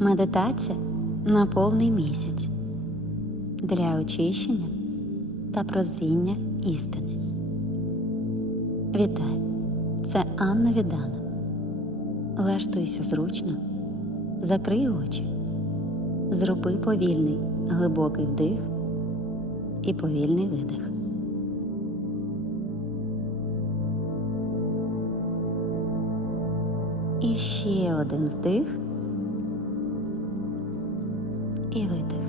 Медитація на повний місяць для очищення та прозріння істини. Вітаю! Це Анна Відана. Лештуйся зручно, закрий очі, зроби повільний глибокий вдих і повільний видих. І ще один вдих і видих.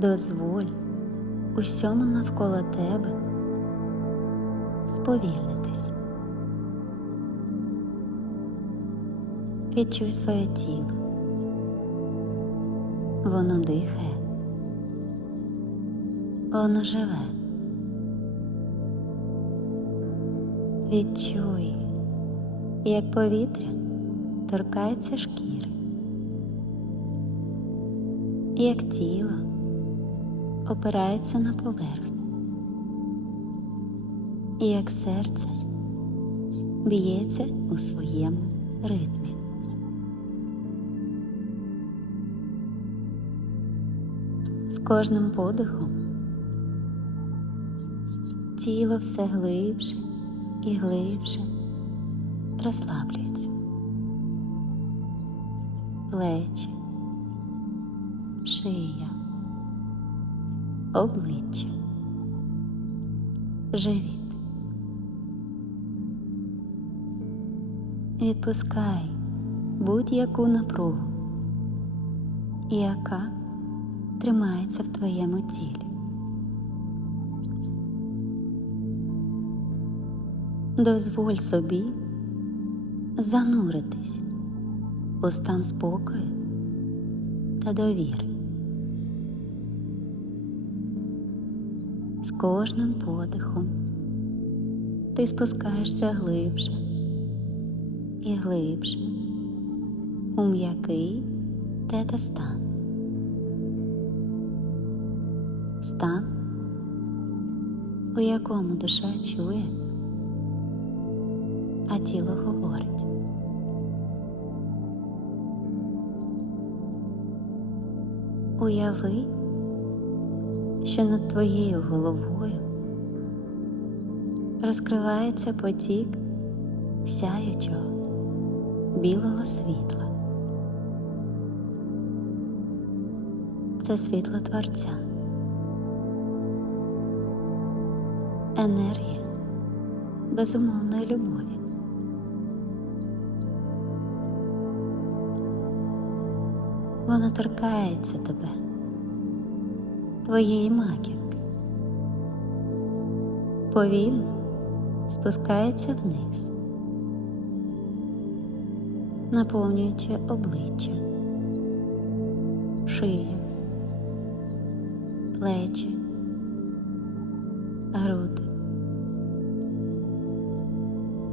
Дозволь усьому навколо тебе сповільнитись. Відчуй своє тіло. Воно дихає. Воно живе. Відчуй, як повітря торкається шкіри, як тіло опирається на поверхню, і як серце б'ється у своєму ритмі. З кожним подихом тіло все глибше і глибше розслаблюється. Плечі, шия, обличчя, живіт. Відпускай будь-яку напругу, яка тримається в твоєму тілі. Дозволь собі зануритись у стан спокою та довіри. З кожним подихом ти спускаєшся глибше і глибше у м'який тета-стан. Стан, у якому душа чує а тіло говорить. Уяви, що над твоєю головою розкривається потік сяючого білого світла. Це світло Творця, енергія безумовної любові. Воно торкається тебе, твоєї маківки, повільно спускається вниз, наповнюючи обличчя, шию, плечі, груди.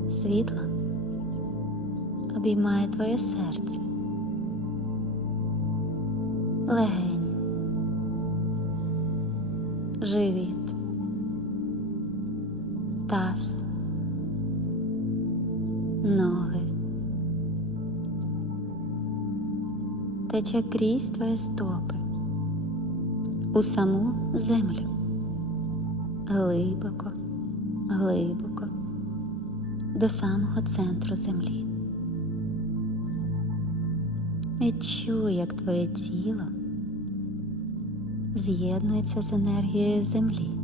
Світло обіймає твоє серце легень, живіт, таз, ноги, тече крізь твої стопи. У саму землю, глибоко, глибоко. До самого центру землі. Відчуй, як твоє тіло з'єднується з енергією землі.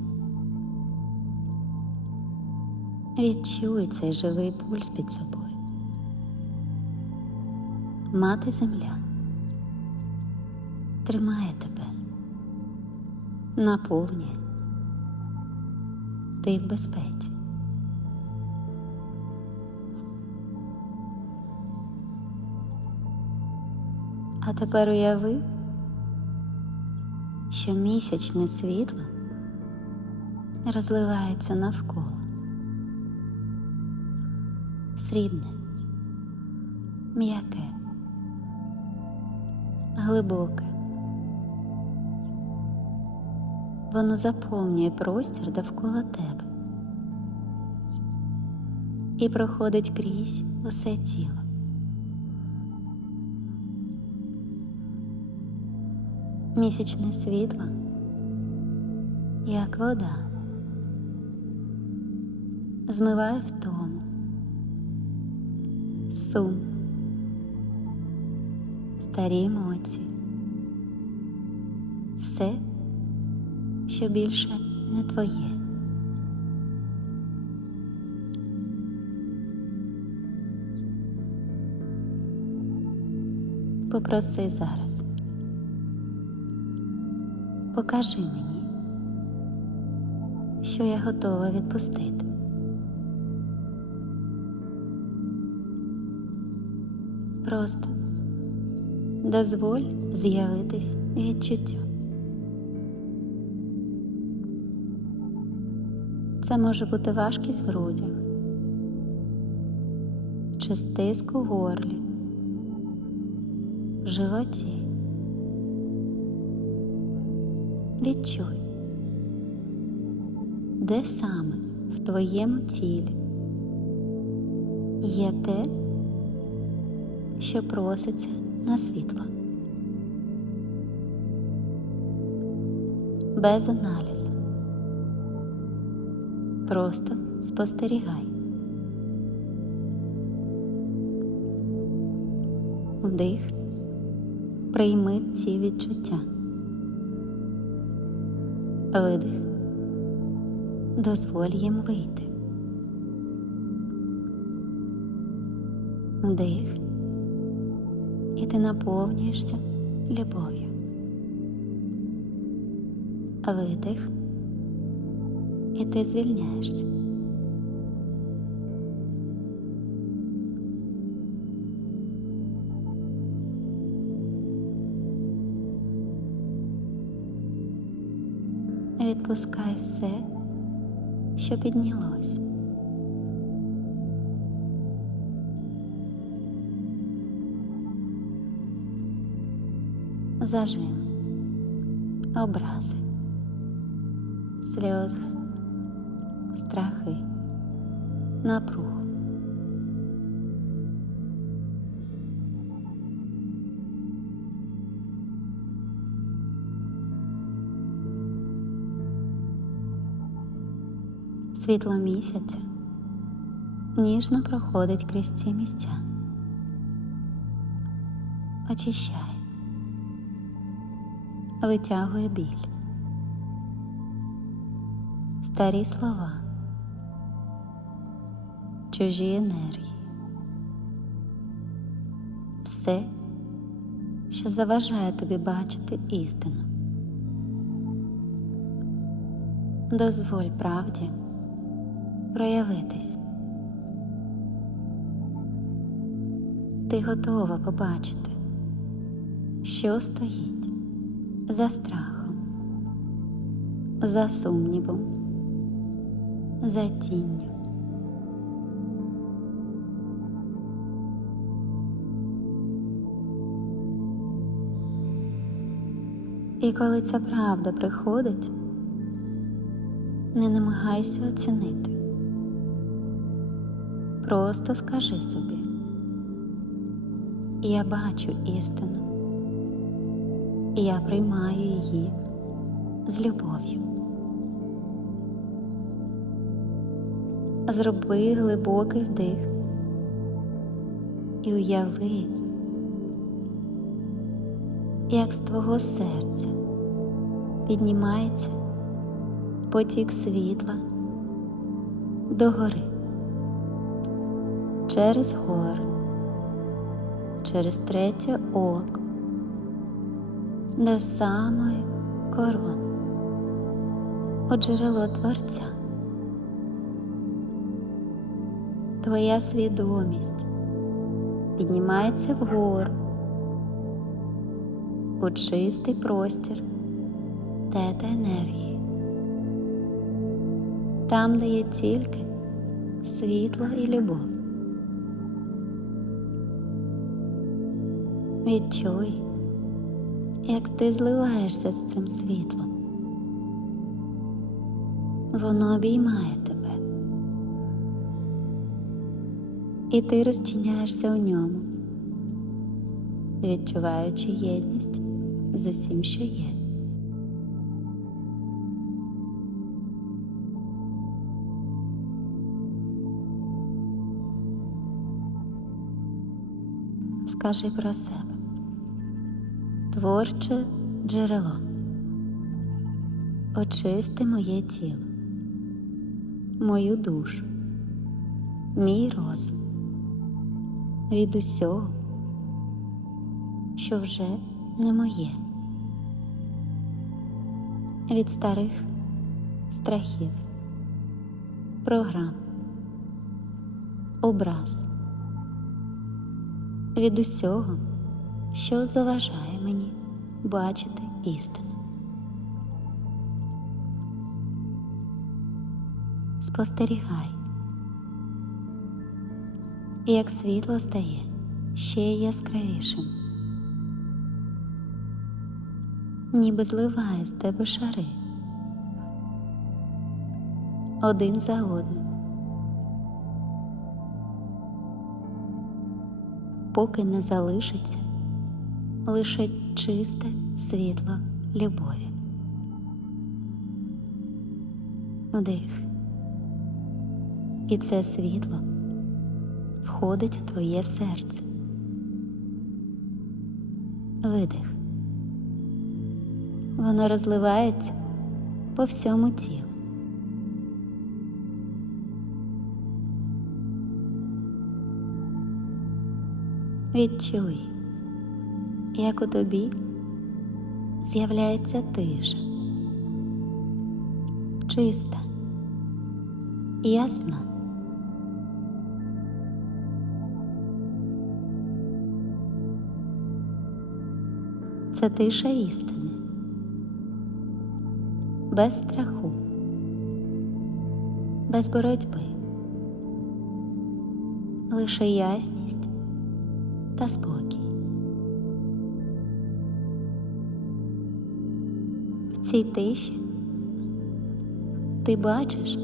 Відчуй цей живий пульс під собою. Мати земля тримає тебе, наповнює. Ти в безпеці. А тепер уяви, що місячне світло розливається навколо. Срібне, м'яке, глибоке. Воно заповнює простір довкола тебе. і проходить крізь усе тіло. Місячне світло, як вода, змиває втому, сум, старі емоції, все, що більше не твоє. Попроси зараз. Покажи мені, що я готова відпустити. Просто дозволь з'явитись відчуттю. Це може бути важкість в грудях, чи стиск у горлі, в животі. Відчуй, де саме в твоєму тілі є те, що проситься на світло. Без аналізу. Просто спостерігай. Вдих, прийми ці відчуття. Видих, дозволь їм вийти. Вдих, і ти наповнюєшся любов'ю. Видих, і ти звільняєшся. Відпускай все, що піднялось. Зажим, образи, сльози, страхи, напругу. Світло місяця ніжно проходить крізь ці місця. Очищай, витягує біль, старі слова, чужі енергії, все, що заважає тобі бачити істину. Дозволь правді проявитись. Ти готова побачити, що стоїть за страхом, за сумнівом, за тінню. І коли ця правда приходить, не намагайся оцінити. Просто скажи собі, я бачу істину, я приймаю її з любов'ю. Зроби глибокий вдих і уяви, як з твого серця піднімається потік світла до гори через гор, через третє око до самої корони, у джерело Творця. Твоя свідомість піднімається вгору у чистий простір тета енергії, там, де є тільки світло і любов. Відчуй, як ти зливаєшся з цим світлом. Воно обіймає тебе, і ти розчиняєшся у ньому, відчуваючи єдність з усім, що є. Скажи про себе творче джерело, очисти моє тіло, мою душу, мій розум від усього, що вже не моє, від старих страхів, програм, образ, від усього, що заважає мені бачити істину. Спостерігай, як світло стає ще яскравішим, ніби зливає з тебе шари. Один за одним, поки не залишиться лише чисте світло любові. Вдих. І це світло входить в твоє серце. Видих. Воно розливається по всьому тілу. Відчуй, як у тобі з'являється тиша, чиста, ясна. Це тиша істини, без страху, без боротьби, лише ясність та спокій. Цій тиші ти бачиш,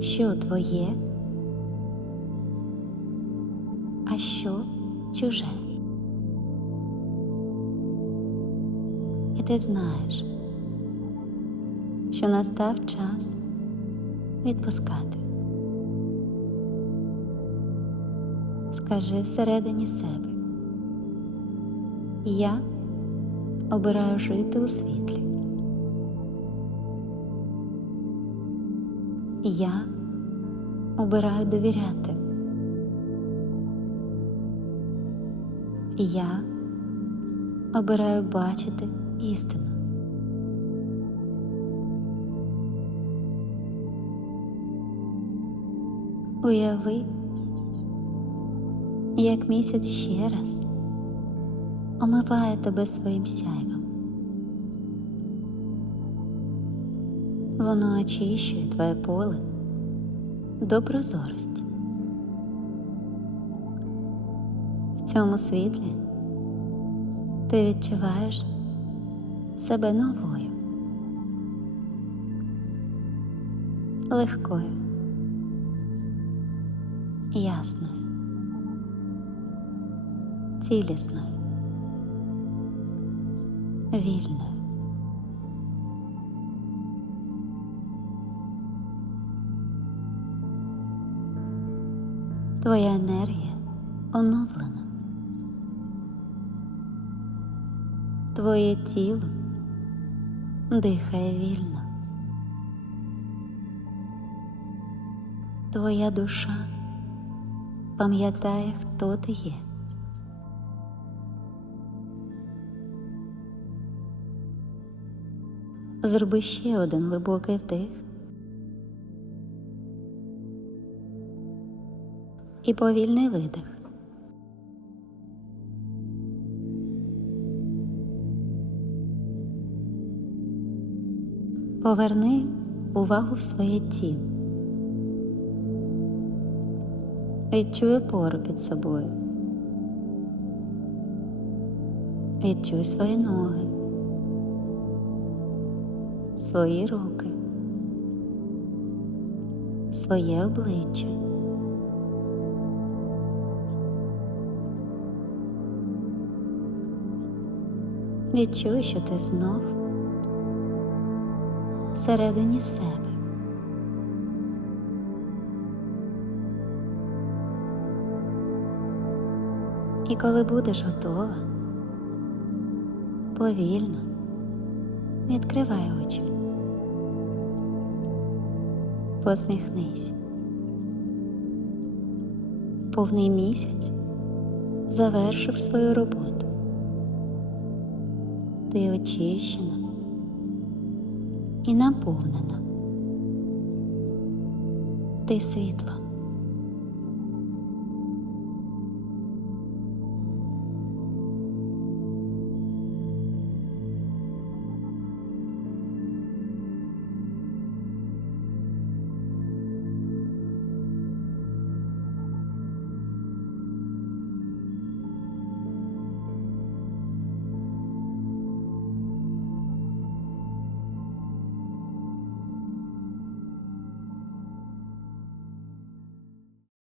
що твоє, а що чуже. І ти знаєш, що настав час відпускати. Скажи всередині себе, я обираю жити у світлі. Я обираю довіряти. Я обираю бачити істину. Уяви, як місяць ще раз омиває тебе своїм сяйвом. Воно очищує твоє поле. До прозорості. В цьому світлі ти відчуваєш себе новою, легкою, ясною, цілісною, вільною. Твоя енергія оновлена. Твоє тіло дихає вільно. Твоя душа пам'ятає, хто ти є. Зроби ще один глибокий вдих і повільний видих. Поверни увагу в своє тіло. Відчуй опору під собою. Відчуй свої ноги, свої руки, своє обличчя. Відчуй, що ти знов всередині себе. І коли будеш готова, повільно відкривай очі. Посміхнись. Повний місяць завершив свою роботу. Ти очищена і наповнена. Ти світло.